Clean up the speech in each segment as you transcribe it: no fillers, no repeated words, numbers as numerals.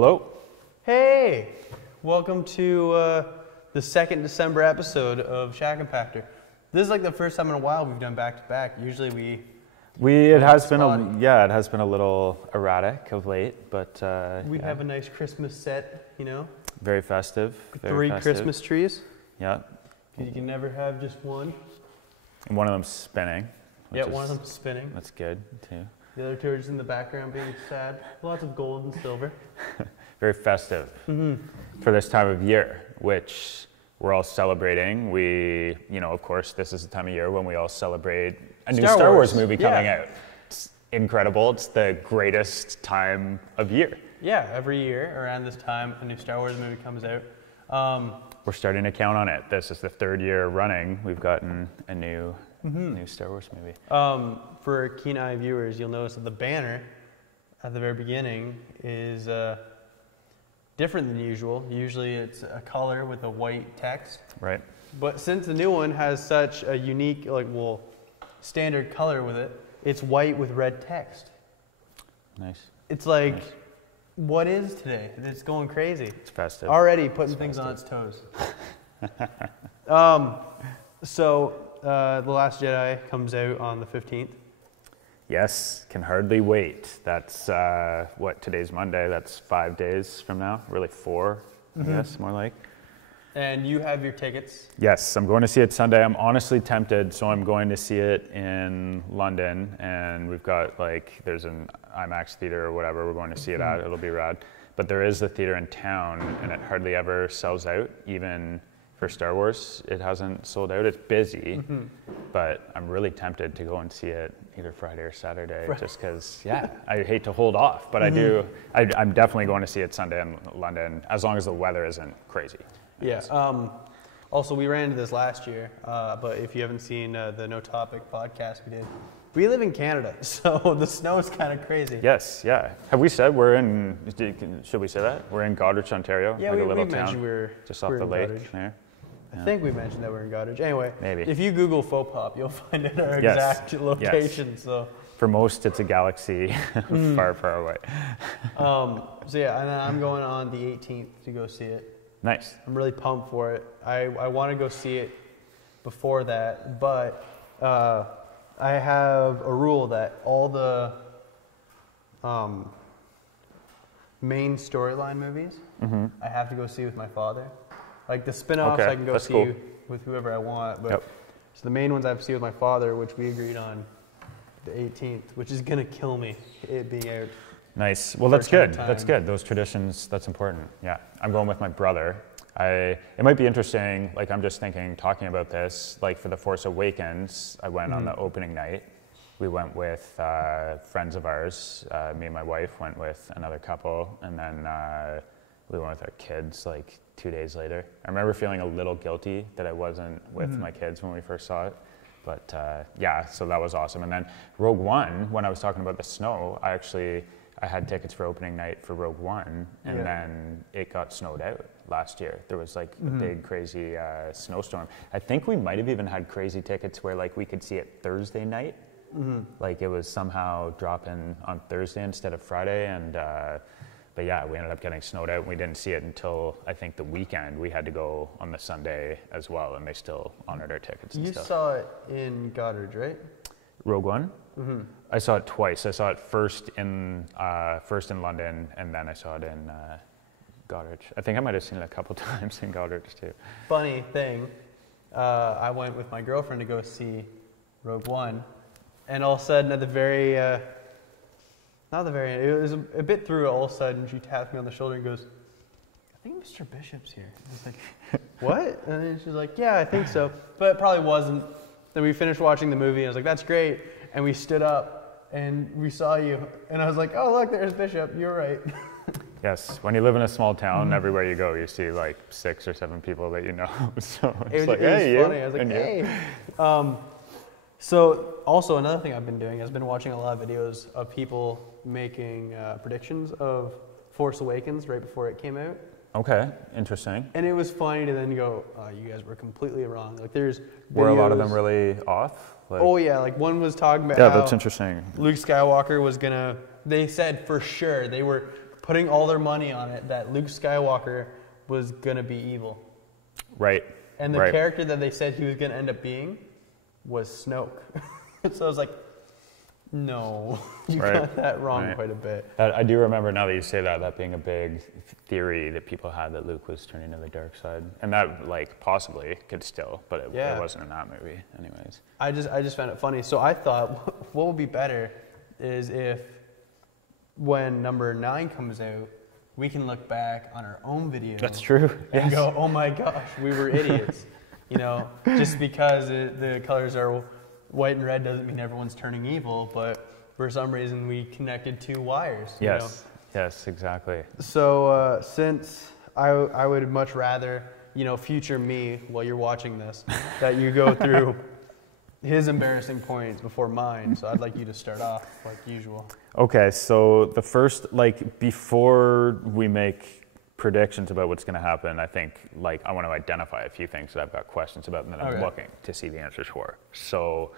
Hello. Hey, welcome to the second December episode of Compactor. This is like the first time in a while we've done back to back. Usually it has been a little erratic of late, but we have a nice Christmas set, you know. Very festive. Three Christmas trees. Yeah. You can never have just one. And one of them's spinning. Yeah, one of them's spinning. That's good too. The other two are just in the background being sad. Lots of gold and silver. Very festive for this time of year, which we're all celebrating. We, of course, this is the time of year when we all celebrate a new Star Wars movie coming out. It's incredible. It's the greatest time of year. Yeah, every year around this time, a new Star Wars movie comes out. We're starting to count on it. This is the third year running. We've gotten a new Star Wars movie. For keen-eye viewers, you'll notice that the banner at the very beginning is different than usual. Usually it's a color with a white text. Right. But since the new one has such a unique, standard color with it, it's white with red text. Nice. It's like, what is today? It's going crazy. It's festive. Already putting things on its toes. The Last Jedi comes out on the 15th. Yes, can hardly wait. That's, today's Monday. That's 5 days from now. Really 4, I guess, more like. And you have your tickets. Yes, I'm going to see it Sunday. I'm honestly tempted, so I'm going to see it in London. And we've got, there's an IMAX theater or whatever we're going to see it at. It'll be rad. But there is a theater in town, and it hardly ever sells out, even for Star Wars. It hasn't sold out. It's busy, but I'm really tempted to go and see it either Friday or Saturday, just because, I hate to hold off, but I'm definitely going to see it Sunday in London, as long as the weather isn't crazy. Yeah. Also, we ran into this last year, but if you haven't seen the No Topic podcast we did, we live in Canada, so the snow is kind of crazy. Yes, yeah. Have we said we're in, should we say that? We're in Goderich, Ontario, yeah, a little we town, mentioned we're just off the lake Goderich. there. I think we mentioned that we're in Goderich. Anyway, maybe. If you Google Faux Pop, you'll find out our exact location. Yes. So for most, it's a galaxy far, far away. And then I'm going on the 18th to go see it. Nice. I'm really pumped for it. I want to go see it before that, but I have a rule that all the main storyline movies, I have to go see with my father. Like the spin-offs, I can go see with whoever I want, but so the main ones I have to see with my father, which we agreed on the 18th, which is gonna kill me, it being out. Nice. Well, that's good. That's good. Those traditions, that's important. Yeah. I'm going with my brother. It might be interesting, I'm just thinking, talking about this, for The Force Awakens, I went on the opening night. We went with friends of ours. Me and my wife went with another couple, and then we went with our kids 2 days later. I remember feeling a little guilty that I wasn't with my kids when we first saw it. But so that was awesome. And then Rogue One, when I was talking about the snow, I had tickets for opening night for Rogue One, and then it got snowed out last year. There was a big, crazy snowstorm. I think we might have even had crazy tickets where we could see it Thursday night. It was somehow dropping on Thursday instead of Friday, and but we ended up getting snowed out, and we didn't see it until I think the weekend. We had to go on the Sunday as well, and they still honored our tickets and stuff. You saw it in Goderich, right? Rogue One? I saw it twice. I saw it first in London, and then I saw it in Goderich. I think I might have seen it a couple times in Goderich too. Funny thing, I went with my girlfriend to go see Rogue One, and all of a sudden at the very, not the very end, it was a bit through, all of a sudden she tapped me on the shoulder and goes, "I think Mr. Bishop's here." I was like, "What?" And then she's like, "Yeah, I think so," but it probably wasn't. Then we finished watching the movie, and I was like, "That's great." And we stood up, and we saw you. And I was like, "Oh, look, there's Bishop. You're right." Yes, when you live in a small town, everywhere you go, you see 6 or 7 people that you know. So it was hey, funny. I was like, hey. So also another thing I've been doing, I've been watching a lot of videos of people making predictions of Force Awakens right before it came out. Okay, interesting. And it was funny to then go, you guys were completely wrong. There's were a lot of them really off? One was talking about that's interesting. Luke Skywalker was gonna, they said for sure, they were putting all their money on it that Luke Skywalker was gonna be evil. Right. And the character that they said he was gonna end up being was Snoke. So I was like, no, you got that wrong quite a bit. I do remember now that you say that being a big theory that people had, that Luke was turning to the dark side, and that like possibly could still, but it wasn't in that movie, anyways. I just found it funny. So I thought, what would be better is if when number 9 comes out, we can look back on our own video. That's true. And go, oh my gosh, we were idiots. You know, just because the colors are white and red doesn't mean everyone's turning evil, but for some reason we connected 2 wires. You know? Yes, exactly. So since I would much rather, you know, future me, while you're watching this, that you go through his embarrassing points before mine. So I'd like you to start off like usual. Okay, so the first, like, before we make predictions about what's going to happen, I think, like, I want to identify a few things that I've got questions about and that I'm looking to see the answers for. So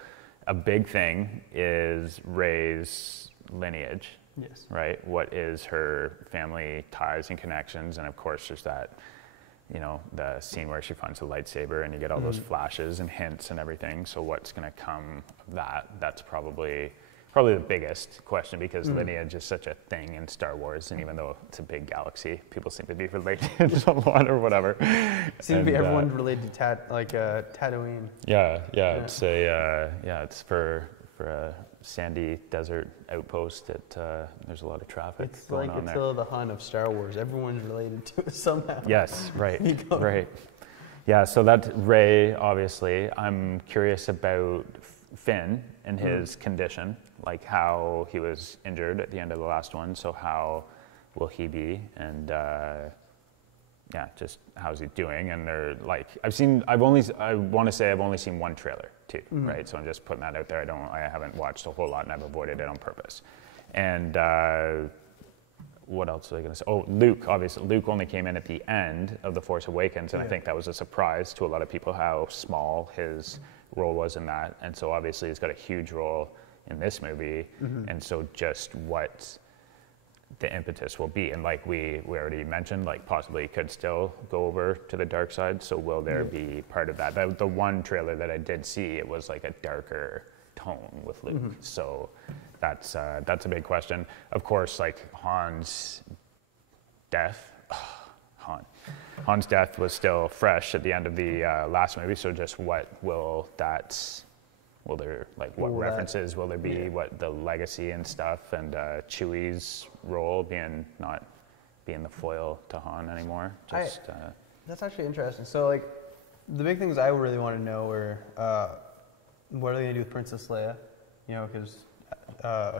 a big thing is Rey's lineage. Yes. Right? What is her family ties and connections? And of course, there's that, you know, the scene where she finds the lightsaber and you get all those flashes and hints and everything. So what's going to come of that? That's probably the biggest question, because lineage is such a thing in Star Wars, and even though it's a big galaxy, people seem to be related somewhat or whatever. Seems to be everyone's related to Tatooine. Yeah. It's for a sandy desert outpost that there's a lot of traffic going on there. It's like Attila the Hun of Star Wars. Everyone's related to it somehow. Yes, right. Yeah, so that's Rey, obviously. I'm curious about Finn and his condition, like how he was injured at the end of the last one. So how will he be? And just how's he doing? And they're like, I want to say I've only seen one trailer too, right? So I'm just putting that out there. I haven't watched a whole lot, and I've avoided it on purpose. And what else was I going to say? Oh, Luke, obviously. Luke only came in at the end of The Force Awakens, and I think that was a surprise to a lot of people how small his role was in that. And so obviously he's got a huge role in this movie, and so just what the impetus will be. And like we already mentioned, like possibly could still go over to the dark side. So will there be part of that? The one trailer that I did see, it was like a darker tone with Luke. So that's a big question. Of course, like Han's death. Han's death was still fresh at the end of the last movie. So just what will that? Will there, like, what references will there be? What the legacy and stuff, and Chewie's role not being the foil to Han anymore? That's actually interesting. So, like, the big things I really want to know are what are they going to do with Princess Leia? You know, because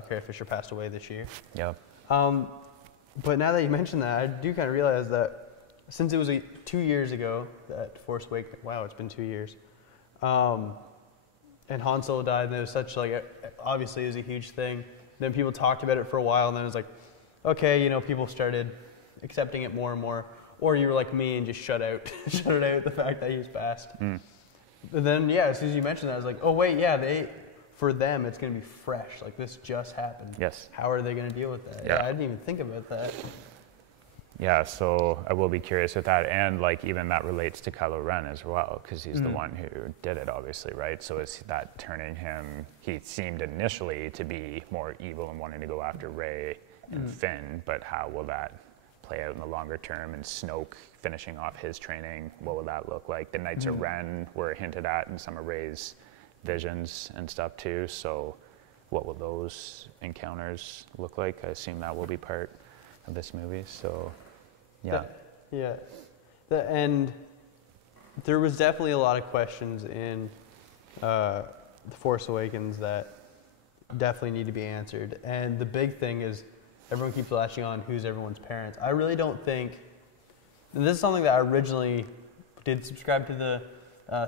Carrie Fisher passed away this year. Yeah. But now that you mentioned that, I do kind of realize that since it was 2 years ago that Force Awakens, wow, it's been 2 years. And Han Solo died, and it was such, like, obviously it was a huge thing. Then people talked about it for a while, and then it was like, okay, you know, people started accepting it more and more. Or you were like me and just shut out the fact that he was passed. But then, as soon as you mentioned that, I was like, oh wait, for them it's going to be fresh. Like, this just happened. Yes. How are they going to deal with that? Yeah, I didn't even think about that. Yeah, so I will be curious with that, and like even that relates to Kylo Ren as well, because he's the one who did it, obviously, right? So is that turning him? He seemed initially to be more evil and wanting to go after Rey and Finn, but how will that play out in the longer term? And Snoke finishing off his training, what will that look like? The Knights of Ren were hinted at in some of Rey's visions and stuff too. So what will those encounters look like? I assume that will be part of this movie. So. And there was definitely a lot of questions in The Force Awakens that definitely need to be answered. And the big thing is everyone keeps latching on who's everyone's parents. I really don't think, and this is something that I originally did subscribe to the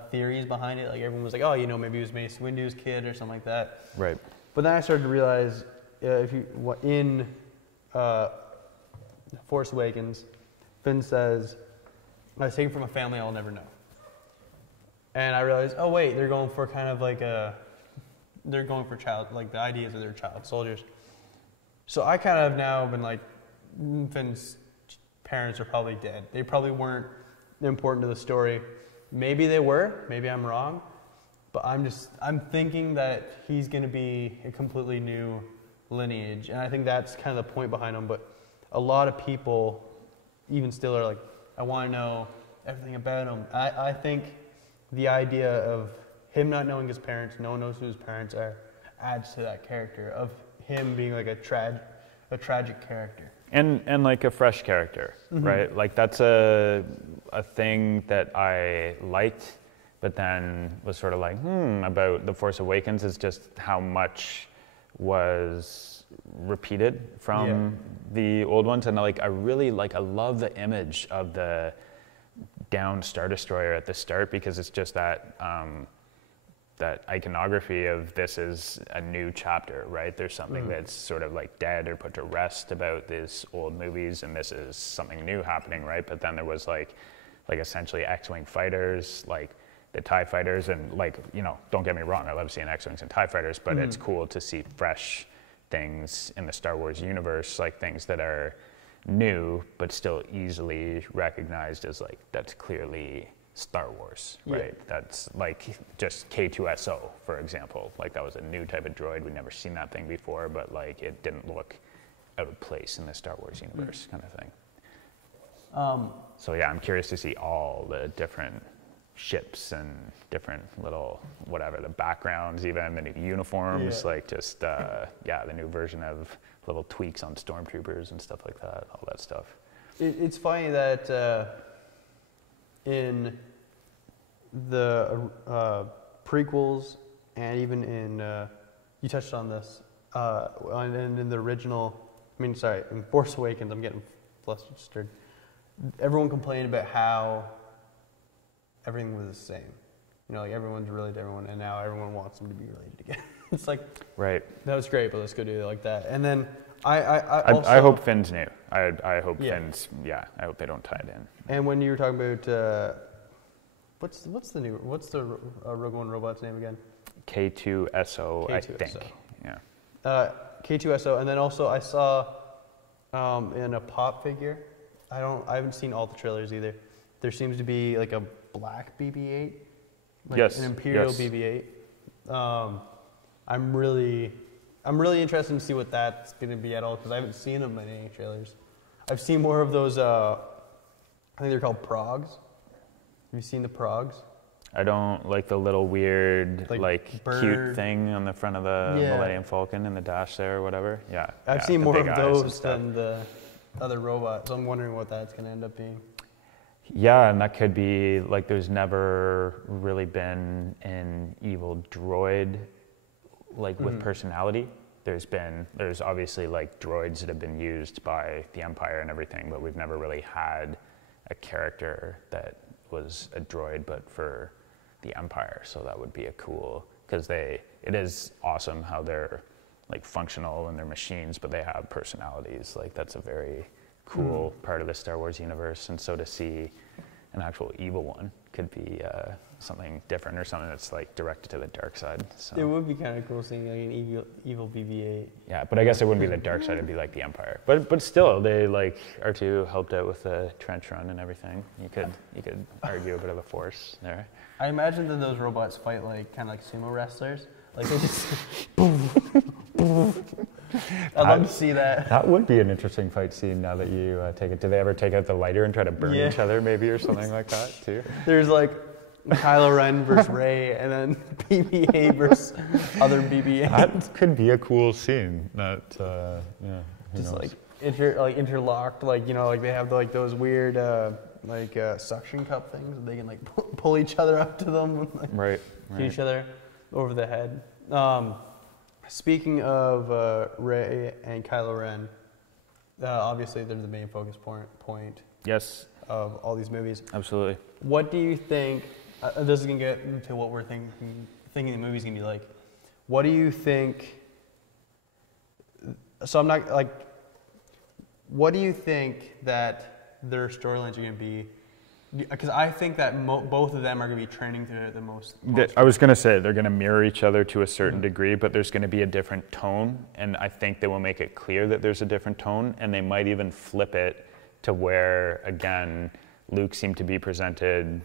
theories behind it. Like, everyone was like, oh, you know, maybe it was Mace Windu's kid or something like that. Right. But then I started to realize in Force Awakens, Finn says, I was taken from a family I'll never know. And I realized, oh wait, they're going for kind of like the ideas of their child soldiers. So I kind of now been like Finn's parents are probably dead. They probably weren't important to the story. Maybe they were. Maybe I'm wrong. But I'm thinking that he's going to be a completely new lineage, and I think that's kind of the point behind him. But a lot of people, even still, are like, I want to know everything about him. I think the idea of him not knowing his parents, no one knows who his parents are, adds to that character of him being like a tragic character. And like a fresh character, right? Like that's a thing that I liked, but then was sort of like, about The Force Awakens is just how much was repeated from the old ones. And like I love the image of the downed Star Destroyer at the start, because it's just that that iconography of this is a new chapter, right? There's something that's sort of like dead or put to rest about these old movies, and this is something new happening, right? But then there was like essentially X-Wing fighters, like the TIE fighters, and like, you know, don't get me wrong, I love seeing X-Wings and TIE fighters, but it's cool to see fresh things in the Star Wars universe, like things that are new, but still easily recognized as like, that's clearly Star Wars, right? Yeah. That's like just K2SO, for example. Like that was a new type of droid. We'd never seen that thing before, but like it didn't look out of place in the Star Wars universe kind of thing. So yeah, I'm curious to see all the different ships and different little, whatever, the backgrounds, even the new uniforms, like just, the new version of little tweaks on stormtroopers and stuff like that, all that stuff. It's funny that in the prequels, and even in, you touched on this, and in the original, in Force Awakens, I'm getting flustered. Everyone complained about how everything was the same. You know, like everyone's related to everyone, and now everyone wants them to be related again. It's like, right, that was great, but let's go do it like that. And then I hope Finn's new. I hope Finn's, I hope they don't tie it in. And when you were talking about, what's the Rogue One robot's name again? K2SO, I think. Yeah. K2SO, and then also I saw in a pop figure. I haven't seen all the trailers either. There seems to be like a black BB-8, like an Imperial BB-8. I'm really interested to see what that's going to be at all, because I haven't seen them in any trailers. I've seen more of those. I think they're called Progs. Have you seen the Progs? I don't like the little weird, like cute thing on the front of the Millennium Falcon in the dash there or whatever. Yeah, I've seen more of those than the other robots. I'm wondering what that's going to end up being. Yeah, and that could be, like, there's never really been an evil droid, like, with personality. There's obviously, like, droids that have been used by the Empire and everything, but we've never really had a character that was a droid, but for the Empire. So that would be a cool, because it is awesome how they're, like, functional and they're machines, but they have personalities. Like, that's a very cool part of the Star Wars universe. And so to see an actual evil one could be something different, or something that's like directed to the dark side. So it would be kind of cool seeing like an evil BB-8. Yeah, but I guess it wouldn't be the dark side, it'd be like the Empire. But still, they, like, R2 helped out with the trench run and everything. You could argue a bit of a force there. I imagine that those robots fight like kind of like sumo wrestlers. Like they just I'd love to see that. That would be an interesting fight scene now that you take it. Do they ever take out the lighter and try to burn each other maybe, or something like that too? There's like Kylo Ren versus Rey, and then BB-8 versus other BB-8. That could be a cool scene. Just like interlocked, like, you know, like they have like those weird suction cup things, and they can like pull each other up to them, and, like, right. hit each other over the head. Speaking of Rey and Kylo Ren, obviously they're the main focus point. Yes. Of all these movies. Absolutely. What do you think? This is gonna get into what we're thinking the movie's gonna be like. What do you think? So I'm not like. What do you think that their storylines are gonna be Because I think that both of them are going to be training to the most. I was going to say they're going to mirror each other to a certain degree, but there's going to be a different tone, and I think they will make it clear that there's a different tone, and they might even flip it to where, again, Luke seemed to be presented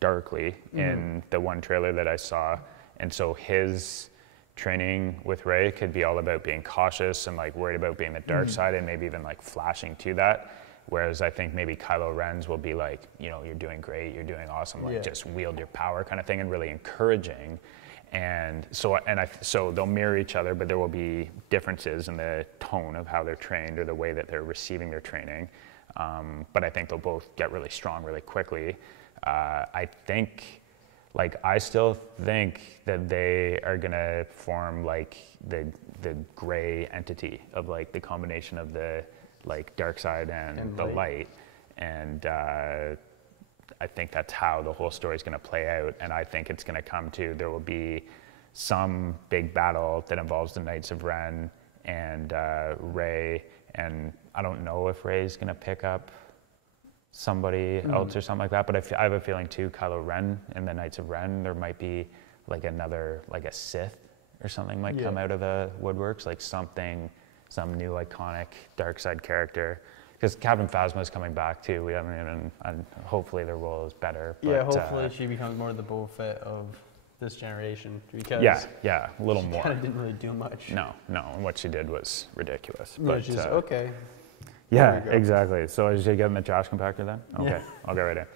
darkly in the one trailer that I saw, and so his training with Rey could be all about being cautious and like worried about being the dark side, and maybe even like flashing to that. Whereas I think maybe Kylo Ren's will be like, you know, you're doing great, you're doing awesome, like just wield your power kind of thing, and really encouraging. And so they'll mirror each other, but there will be differences in the tone of how they're trained or the way that they're receiving their training. But I think they'll both get really strong really quickly. I still think that they are gonna form like the gray entity of like the combination of the like dark side and the light. And I think that's how the whole story is going to play out. And I think it's going to come to, there will be some big battle that involves the Knights of Ren and Rey. And I don't know if Rey's going to pick up somebody else or something like that. But I have a feeling too, Kylo Ren and the Knights of Ren, there might be like another, like a Sith or something might come out of the woodworks, like something, some new iconic dark side character. Because Captain Phasma is coming back too. We haven't even, and hopefully their role is better. But, yeah, hopefully she becomes more the Boba Fett of this generation. Because yeah, a little more. She kind of didn't really do much. No, and what she did was ridiculous. Which is okay. Yeah, exactly. So is she getting the trash compactor then? Okay, yeah. I'll get right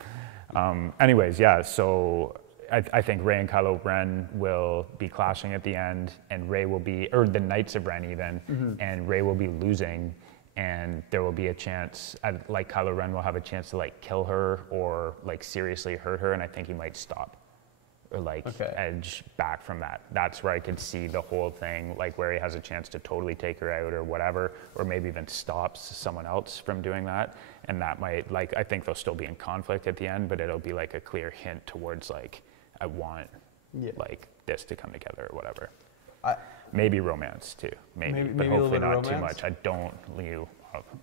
in. Anyways, yeah, so I think Rey and Kylo Ren will be clashing at the end, and Rey will be, or the Knights of Ren even, and Rey will be losing. And there will be a chance, like Kylo Ren will have a chance to like kill her or like seriously hurt her, and I think he might stop or like edge back from that. That's where I could see the whole thing, like where he has a chance to totally take her out or whatever, or maybe even stops someone else from doing that. And that might, like, I think they'll still be in conflict at the end, but it'll be like a clear hint towards like, I want like this to come together or whatever. Maybe romance too, maybe but hopefully not too much. I don't.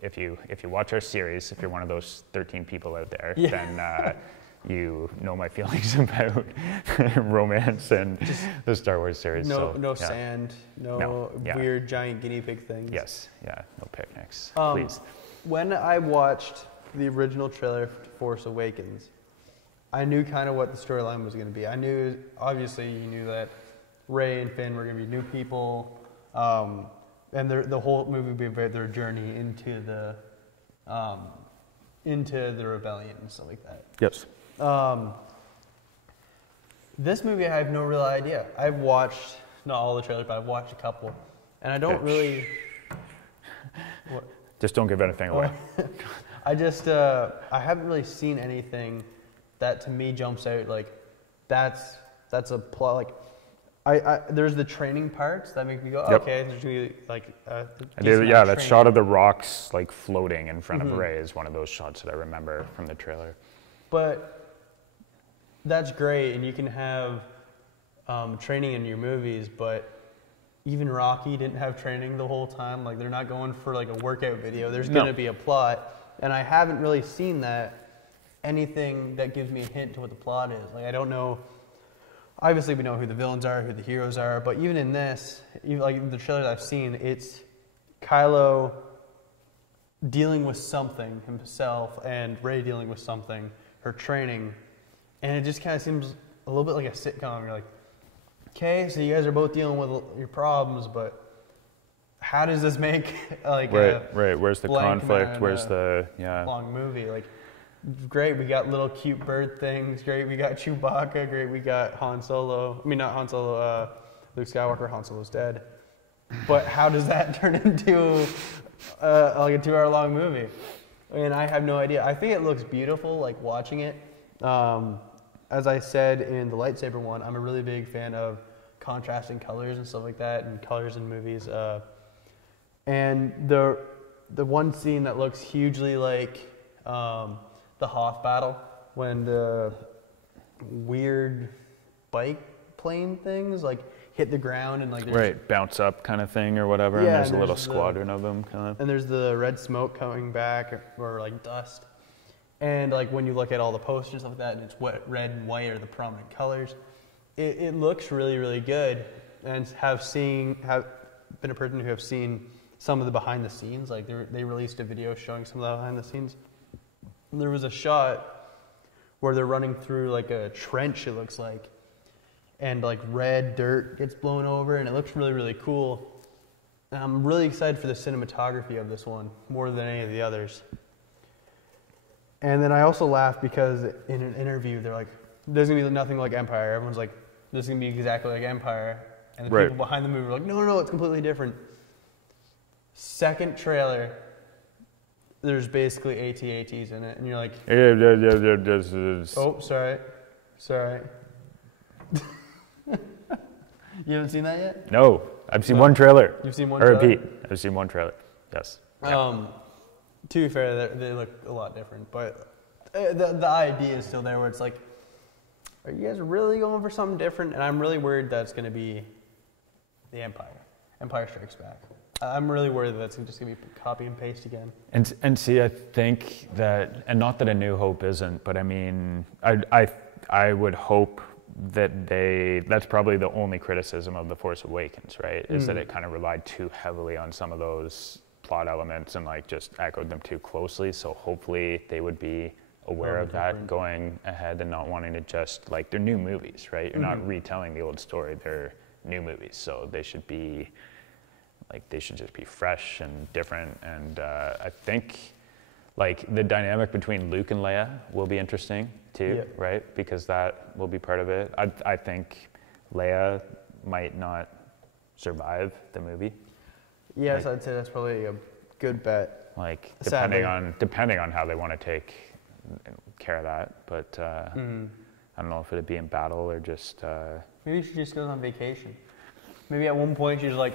If you watch our series, if you're one of those 13 people out there, then you know my feelings about romance and the Star Wars series. No sand, no weird giant guinea pig things. Yes, no picnics, please. When I watched the original trailer for Force Awakens, I knew kind of what the storyline was going to be. I knew, obviously, you knew that Rey and Finn were going to be new people, and the whole movie would be about their journey into the rebellion and stuff like that. Yes. This movie, I have no real idea. I've watched, not all the trailers, but I've watched a couple, and I don't really... What? Just don't give anything away. I haven't really seen anything that to me jumps out like, that's a plot, like... there's the training parts that make me go, okay, there's gonna be like that shot of the rocks like floating in front of Rey is one of those shots that I remember from the trailer. But that's great, and you can have training in your movies, but even Rocky didn't have training the whole time. Like, they're not going for like a workout video. There's gonna be a plot, and I haven't really seen anything that gives me a hint to what the plot is. Like, I don't know. Obviously, we know who the villains are, who the heroes are, but even in this, even like the trailers I've seen, it's Kylo dealing with something himself and Rey dealing with something, her training, and it just kind of seems a little bit like a sitcom. You're like, okay, so you guys are both dealing with your problems, but how does this make like right? Where's the conflict? Where's the long movie? Like, great, we got little cute bird things. Great, we got Chewbacca. Great, we got Han Solo. I mean, not Han Solo, Luke Skywalker. Han Solo's dead. But how does that turn into like a 2-hour-long movie? And I have no idea. I think it looks beautiful, like watching it. As I said in the lightsaber one, I'm a really big fan of contrasting colors and stuff like that, and colors in movies. And the one scene that looks hugely like the Hoth battle, when the weird bike plane things like hit the ground and like bounce up kind of thing or whatever, and there's a little squadron of them kind of. And there's the red smoke coming back or like dust. And like when you look at all the posters like that, and it's what red and white are the prominent colors, it looks really, really good. And have been a person who have seen some of the behind the scenes. Like they released a video showing some of the behind the scenes. And there was a shot where they're running through like a trench, it looks like, and like red dirt gets blown over, and it looks really, really cool. And I'm really excited for the cinematography of this one more than any of the others. And then I also laughed because in an interview they're like, "There's gonna be nothing like Empire." Everyone's like, "This is gonna be exactly like Empire." And the people behind the movie were like, no, it's completely different. Second trailer, there's basically AT-ATs in it, and you're like, oh, sorry. You haven't seen that yet? No, I've seen one trailer. You've seen one trailer? trailer? Repeat, I've seen one trailer, yes. To be fair, they look a lot different, but the idea is still there where it's like, are you guys really going for something different? And I'm really worried that's going to be the Empire Strikes Back. I'm really worried that that's just going to be copy and paste again. And see, I think that, and not that A New Hope isn't, but I mean, I would hope that that's probably the only criticism of The Force Awakens, right? Is that it kind of relied too heavily on some of those plot elements and like just echoed them too closely. So hopefully they would be aware of that going ahead and not wanting to just, like, they're new movies, right? You're not retelling the old story, they're new movies. So they should be, like, they should just be fresh and different. And I think, like, the dynamic between Luke and Leia will be interesting too, right? Because that will be part of it. I think Leia might not survive the movie. Yes, like, I'd say that's probably a good bet. Like, depending on how they want to take care of that, but I don't know if it'd be in battle or just. Maybe she just goes on vacation. Maybe at one point she's like,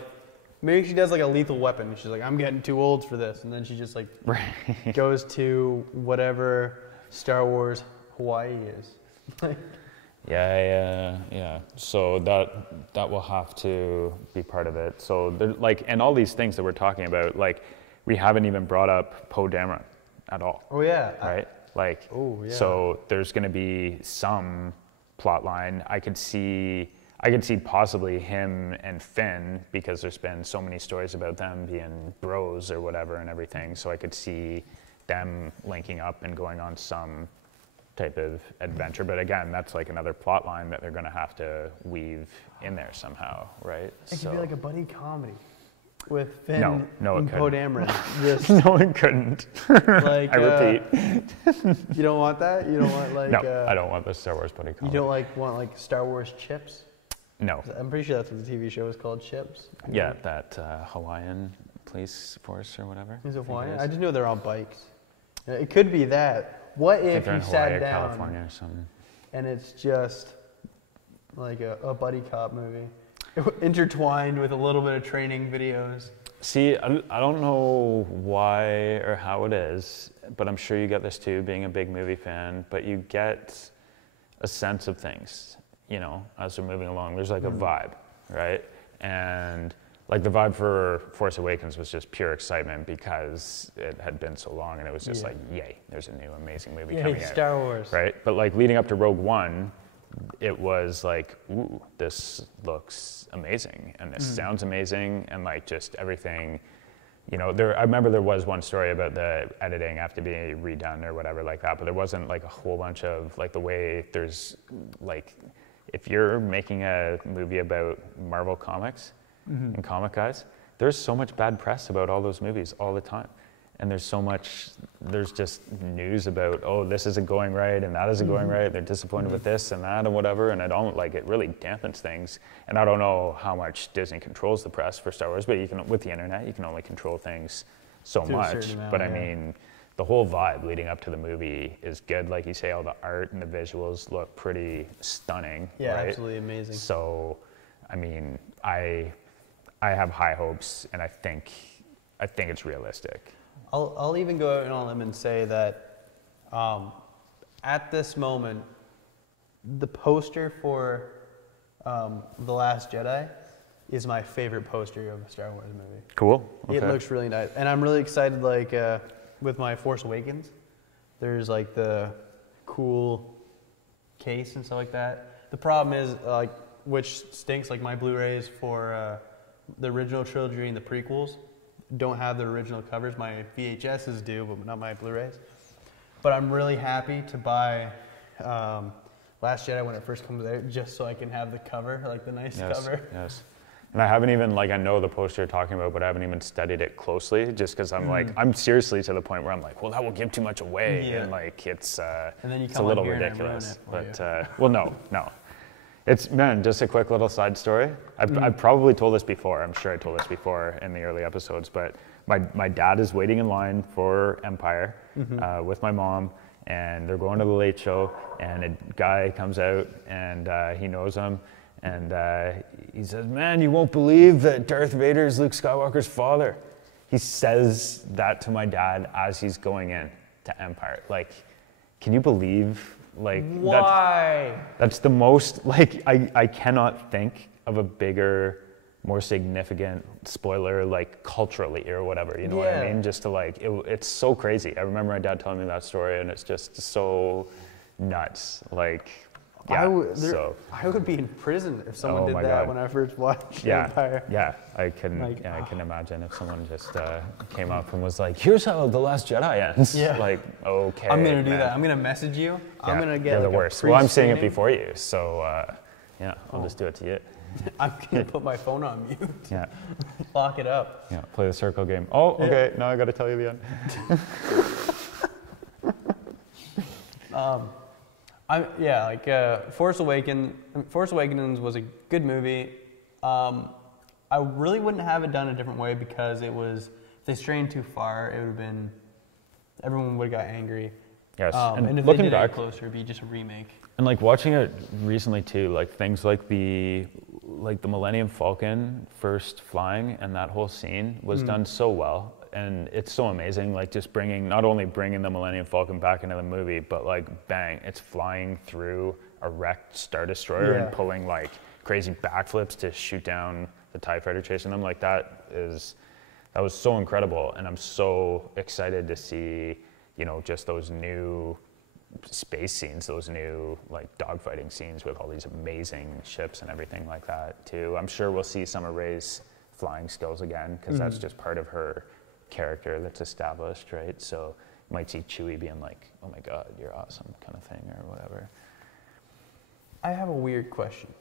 maybe she does like a Lethal Weapon. She's like, I'm getting too old for this, and then she just like goes to whatever Star Wars Hawaii is. Yeah. So that will have to be part of it. So like, and all these things that we're talking about, like, we haven't even brought up Poe Dameron at all. Oh yeah. Right. Like, so there's going to be some plot line. I could see possibly him and Finn, because there's been so many stories about them being bros or whatever and everything. So I could see them linking up and going on some type of adventure. But again, that's like another plot line that they're going to have to weave in there somehow, right? It could be like a buddy comedy with Finn no, and Poe Dameron. No, it couldn't. Like, I repeat. You don't want that? You don't want like... No, I don't want the Star Wars buddy comedy. You don't want Star Wars Chips? No. I'm pretty sure that's what the TV show is called, Chips. Yeah, that Hawaiian police force or whatever. Is it Hawaiian? I just know they're on bikes. It could be that. What if you sat down California or something, and it's just like a buddy cop movie, intertwined with a little bit of training videos? See, I don't know why or how it is, but I'm sure you get this too, being a big movie fan, but you get a sense of things, you know, as we're moving along. There's like a vibe, right? And like the vibe for Force Awakens was just pure excitement because it had been so long, and it was just like, yay, there's a new amazing movie coming out. Star Wars. Right? But like leading up to Rogue One, it was like, ooh, this looks amazing, and this sounds amazing, and like just everything, you know, I remember there was one story about the editing after being redone or whatever like that, but there wasn't like a whole bunch of like the way there's like, if you're making a movie about Marvel Comics and comic guys, there's so much bad press about all those movies all the time. And there's just news about, oh, this isn't going right and that isn't going right. They're disappointed with this and that and whatever. And it really dampens things. And I don't know how much Disney controls the press for Star Wars, but with the internet, you can only control things so much. But I mean, the whole vibe leading up to the movie is good. Like you say, all the art and the visuals look pretty stunning. Yeah, right? absolutely amazing. So, I mean, I have high hopes, and I think it's realistic. I'll even go out on a limb and say that at this moment, the poster for The Last Jedi is my favorite poster of a Star Wars movie. Cool. Okay. It looks really nice. And I'm really excited, like, with my Force Awakens, There's like the cool case and stuff like that. The problem is like, which stinks, like my Blu-rays for the original trilogy and the prequels don't have the original covers. My VHSs do, but not my Blu-rays. But I'm really happy to buy Last Jedi when it first comes out, just so I can have the cover, like the nice cover. Yes. And I haven't even, like, I know the poster you're talking about, but I haven't even studied it closely, just because I'm like, I'm seriously to the point where I'm like, well, that will give too much away, and like it's and then you it's a little ridiculous. But well, no. It's, man, just a quick little side story. I've probably told this before. I'm sure I told this before in the early episodes, but my dad is waiting in line for Empire with my mom, and they're going to the late show, and a guy comes out, and he knows him, and he says, man, you won't believe that Darth Vader is Luke Skywalker's father. He says that to my dad as he's going in to Empire. Like, can you believe, like, why? That's the most, like, I cannot think of a bigger, more significant spoiler, like, culturally or whatever, you know what I mean? Just to, like, it's so crazy. I remember my dad telling me that story, and it's just so nuts. Like, yeah, I would be in prison if someone did that God. When I first watched Empire. Yeah, I can imagine if someone just came up and was like, here's how The Last Jedi ends. Yeah. Like, okay, I'm going to do that. I'm going to message you. Yeah, I'm going to get you're the worst. Well, I'm seeing it before you, so yeah, I'll just do it to you. I'm going to put my phone on mute. Yeah. Lock it up. Yeah, play the circle game. Oh, okay, now I got to tell you the end. Force Awakens was a good movie. I really wouldn't have it done a different way because it was, if they strained too far, it would have been, everyone would have got angry. Yes, and if looking they did back, it closer, it'd be just a remake. And like watching it recently too, like things like the Millennium Falcon first flying and that whole scene was done so well. And it's so amazing, like just not only bringing the Millennium Falcon back into the movie, but like bang, it's flying through a wrecked Star Destroyer and pulling like crazy backflips to shoot down the TIE Fighter chasing them. Like that was so incredible, and I'm so excited to see, you know, just those new space scenes, those new like dogfighting scenes with all these amazing ships and everything like that too. I'm sure we'll see some of Rey's flying skills again, because that's just part of her character that's established, right? So you might see Chewie being like, oh my God, you're awesome, kind of thing, or whatever. I have a weird question.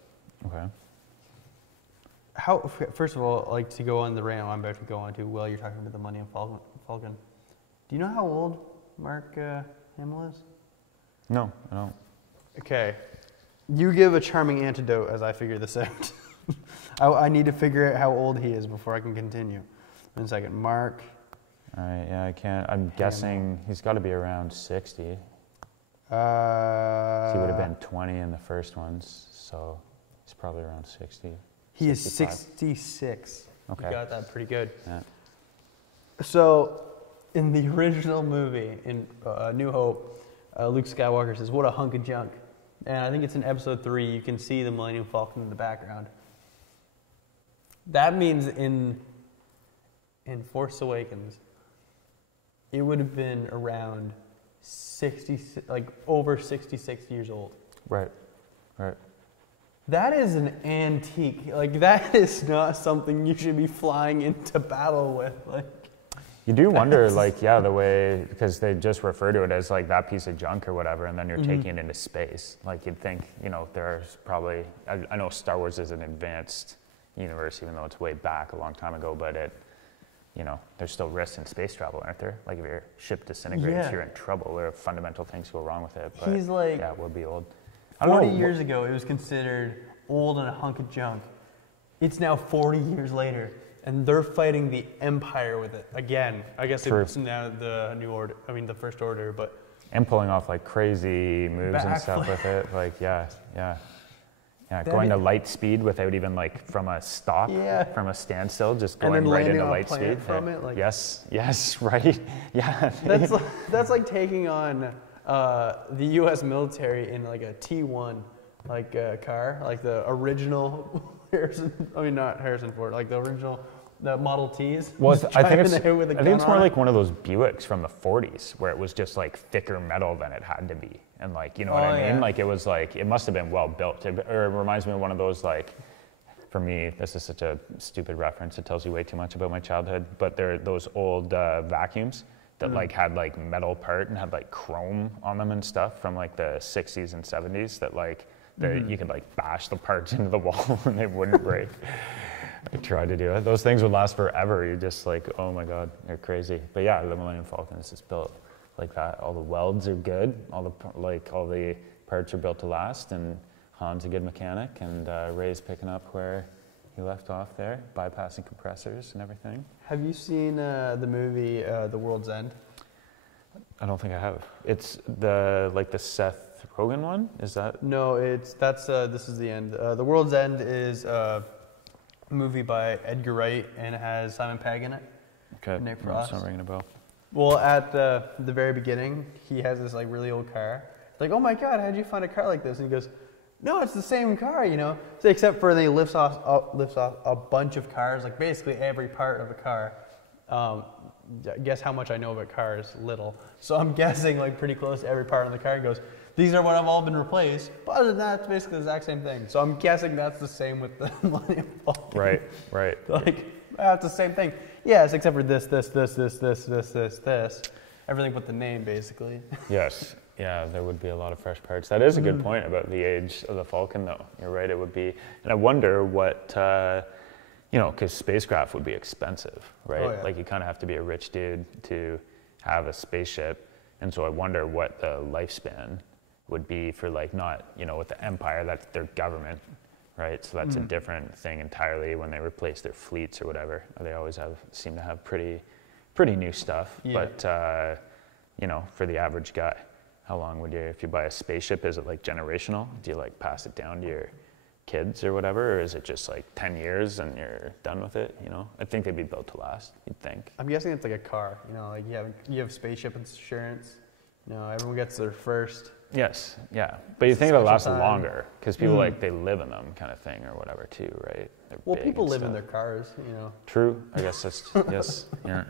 Okay. First of all, like to go on the rant I'm about to go on to while you're talking about the Millennium Falcon, do you know how old Mark Hamill is? No, I don't. Okay. You give a charming antidote as I figure this out. I need to figure out how old he is before I can continue. 1 second. Mark. All right, yeah, I can't. I'm guessing he's got to be around 60. He would have been 20 in the first ones, so he's probably around 60. He 65. Is 66. Okay. You got that pretty good. Yeah. So, in the original movie, in New Hope, Luke Skywalker says, "What a hunk of junk." And I think it's in episode 3, you can see the Millennium Falcon in the background. That means in Force Awakens, it would have been around 60, like over 66 years old. Right. That is an antique. Like, that is not something you should be flying into battle with. Like, you do wonder, like, the way, because they just refer to it as like that piece of junk or whatever, and then you're taking it into space. Like, you'd think, you know, there's probably, I know Star Wars is an advanced universe, even though it's way back a long time ago, but you know, there's still risks in space travel, aren't there? Like, if your ship disintegrates, you're in trouble, or fundamental things go wrong with it. But he's like, we'll be old. 40 years ago, it was considered old and a hunk of junk. It's now 40 years later, and they're fighting the Empire with it again. I guess it's now the New Order. I mean, the First Order, but and pulling off like crazy moves and stuff with it. Like, going to light speed without even like from a stop, from a standstill, just going right into light speed. From it, like, yes, right, yeah. That's like taking on the U.S. military in like a T1 car, like the original not Harrison Ford, like the original the Model Ts. Well, I think it's more on like one of those Buicks from the 40s where it was just like thicker metal than it had to be. And like, you know what I mean? Yeah. Like it was like, it must have been well built. Or it reminds me of one of those like, for me, this is such a stupid reference. It tells you way too much about my childhood. But they're those old vacuums that like had like metal part and had like chrome on them and stuff from like the 60s and 70s that like, you could like bash the parts into the wall and they wouldn't break. I tried to do it. Those things would last forever. You're just like, oh my God, they're crazy. But yeah, the Millennium Falcon is just built like that. All the welds are good. All the parts are built to last. And Han's a good mechanic. And Ray's picking up where he left off there, bypassing compressors and everything. Have you seen the movie The World's End? I don't think I have. It's the Seth Rogen one. Is that? No, This Is the End. The World's End is a movie by Edgar Wright, and it has Simon Pegg in it. Okay, Nick no, Frost. it's not ringing a bell. Well, at the very beginning, he has this like really old car. It's like, oh my God, how'd you find a car like this? And he goes, no, it's the same car, you know. So except for he lifts off a bunch of cars, like basically every part of a car. Guess how much I know about cars? Little. So I'm guessing like pretty close to every part of the car. He goes, these are what have all been replaced. But other than that, it's basically the exact same thing. So I'm guessing that's the same with the Millennium Falcon. Right. Like, it's the same thing. Yes, except for this. Everything but the name, basically. Yes. Yeah, there would be a lot of fresh parts. That is a good point about the age of the Falcon, though. You're right, it would be. And I wonder what, because spacecraft would be expensive, right? Oh, yeah. Like you kind of have to be a rich dude to have a spaceship. And so I wonder what the lifespan would be for like not, with the Empire, that's their government, right? So that's a different thing entirely when they replace their fleets or whatever. They always seem to have pretty new stuff. Yeah. But, for the average guy, how long would if you buy a spaceship, is it like generational? Do you like pass it down to your kids or whatever? Or is it just like 10 years and you're done with it, I think they'd be built to last, you'd think. I'm guessing it's like a car, like you have spaceship insurance, everyone gets their first. Yes, yeah. But you think it'll last longer because people they live in them kind of thing or whatever too, right? Well, people live in their cars, True, I guess that's, yes, yeah.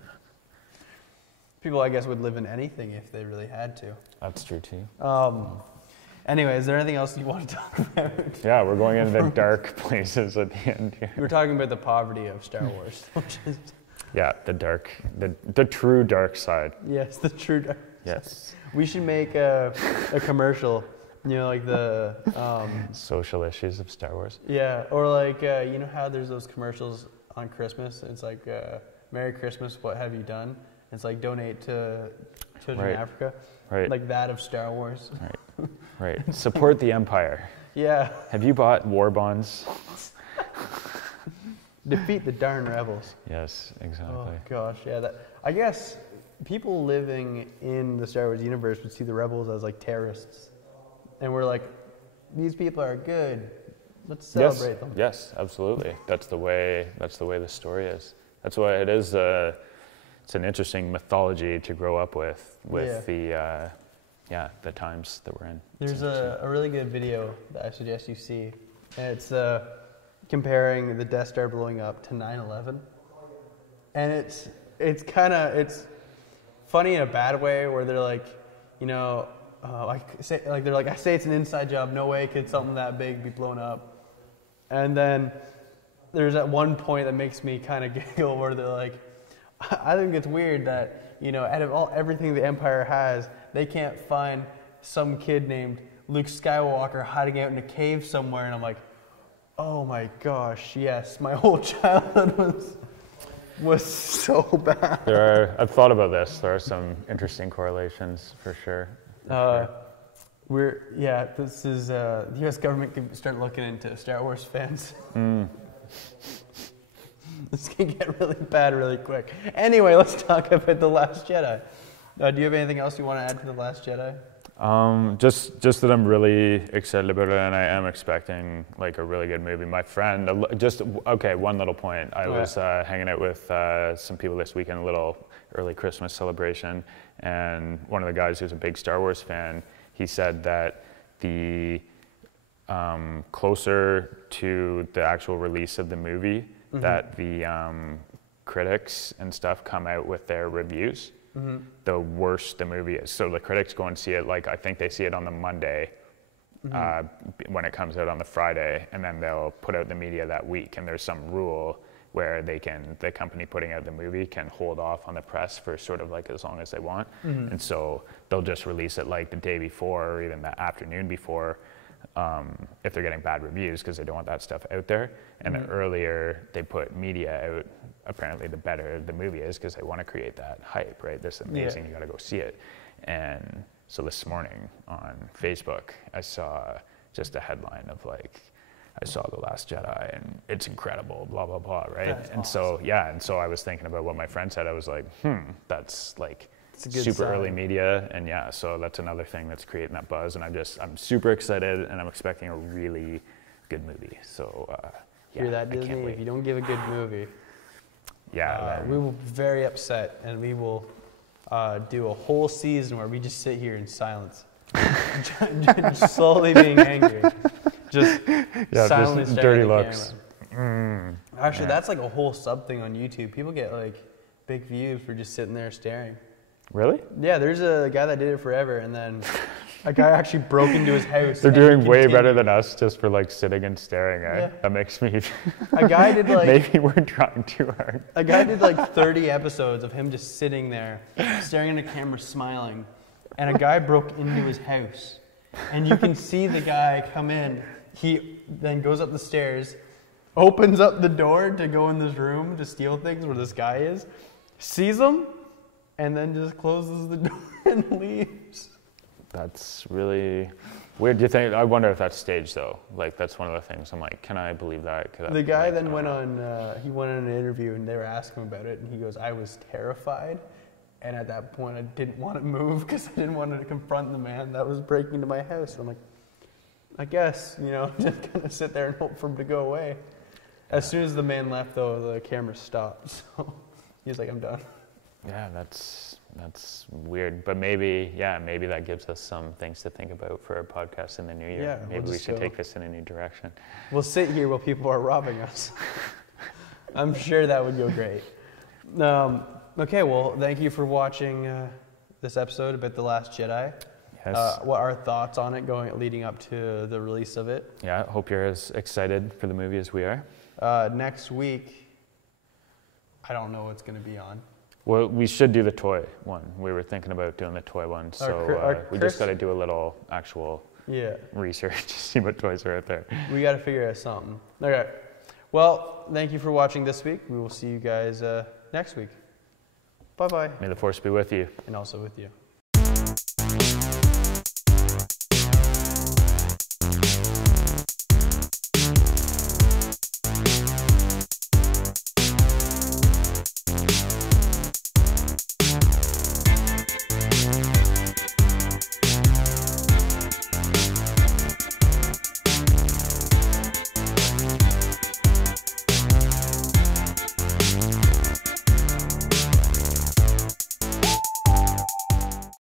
People, I guess, would live in anything if they really had to. That's true too. Anyway, is there anything else you want to talk about? Yeah, we're going into the dark places at the end here. We're talking about the poverty of Star Wars. Yeah, the true dark side. Yes, the true dark side. Yes. We should make a commercial, like the... social issues of Star Wars. Yeah, or like, how there's those commercials on Christmas? It's like, Merry Christmas, what have you done? It's like donate to children in Africa. Right. Like that of Star Wars. Right. Support the Empire. Yeah. Have you bought war bonds? Defeat the darn rebels. Yes, exactly. Oh gosh, yeah. I guess people living in the Star Wars universe would see the rebels as like terrorists, and we're like, these people are good. Let's celebrate them. Yes, absolutely. That's the way the story is. That's why it is. It's an interesting mythology to grow up with the times that we're in. There's a really good video that I suggest you see. And it's comparing the Death Star blowing up to 9/11, and it's funny in a bad way where they're like, I say it's an inside job. No way could something that big be blown up. And then there's at one point that makes me kind of giggle where they're like, I think it's weird that, out of everything the Empire has, they can't find some kid named Luke Skywalker hiding out in a cave somewhere. And I'm like, oh my gosh, yes, my whole childhood was so bad. I've thought about this. There are some interesting correlations for sure. This is, the U.S. government can start looking into Star Wars fans. This can get really bad really quick. Anyway, let's talk about The Last Jedi. Do you have anything else you want to add to The Last Jedi? Just that I'm really excited about it, and I am expecting like a really good movie. My friend, one little point. I was hanging out with some people this weekend, a little early Christmas celebration, and one of the guys who's a big Star Wars fan, he said that the closer to the actual release of the movie, that the critics and stuff come out with their reviews, the worse the movie is. So the critics go and see it, like I think they see it on the Monday when it comes out on the Friday, and then they'll put out the media that week. And there's some rule where the company putting out the movie can hold off on the press for sort of like as long as they want. And so they'll just release it like the day before or even the afternoon before, if they're getting bad reviews, because they don't want that stuff out there. And the earlier they put media out, apparently the better the movie is, because they want to create that hype, right? This is amazing, you got to go see it. And so this morning on Facebook, I saw just a headline of like, I saw The Last Jedi and it's incredible, blah, blah, blah, right? That's and awesome. so I was thinking about what my friend said. I was like, that's like It's a good super sign. early media. And yeah, so that's another thing that's creating that buzz. And I'm super excited, and I'm expecting a really good movie. So Hear that, I can't Disney? wait. If you don't give a good movie, Yeah, we will be very upset, and we will do a whole season where we just sit here in silence, just slowly being angry, just silently just staring dirty at the looks. camera. Actually, that's like a whole sub thing on YouTube. People get like big views for just sitting there staring. Really? Yeah, there's a guy that did it forever, and then a guy actually broke into his house. They're and doing he way continued. better than us just for like sitting and staring. Yeah. That makes me. A guy did like Maybe we're trying too hard. A guy did like 30 episodes of him just sitting there, staring at the camera, smiling. And a guy broke into his house. And you can see the guy come in. He then goes up the stairs, opens up the door to go in this room to steal things where this guy is, sees him, and then just closes the door and leaves. That's really weird. Do you think? I wonder if that's staged though. Like that's one of the things. I'm like, can I believe that? The guy then went on. He went on an interview, and they were asking him about it, and he goes, "I was terrified, and at that point, I didn't want to move because I didn't want to confront the man that was breaking into my house." I'm like, I guess just kind of sit there and hope for him to go away. As soon as the man left, though, the camera stopped. So he was like, "I'm done." Yeah, that's weird. But maybe that gives us some things to think about for our podcast in the new year. Yeah, maybe we should take this in a new direction. We'll sit here while people are robbing us. I'm sure that would go great. Okay, well, thank you for watching this episode about The Last Jedi. Yes. What are our thoughts on it leading up to the release of it? Yeah, hope you're as excited for the movie as we are. Next week, I don't know what's going to be on. Well, we should do the toy one. We were thinking about doing the toy one, so we just got to do a little actual research to see what toys are out there. We got to figure out something. Okay. Well, thank you for watching this week. We will see you guys next week. Bye-bye. May the force be with you. And also with you.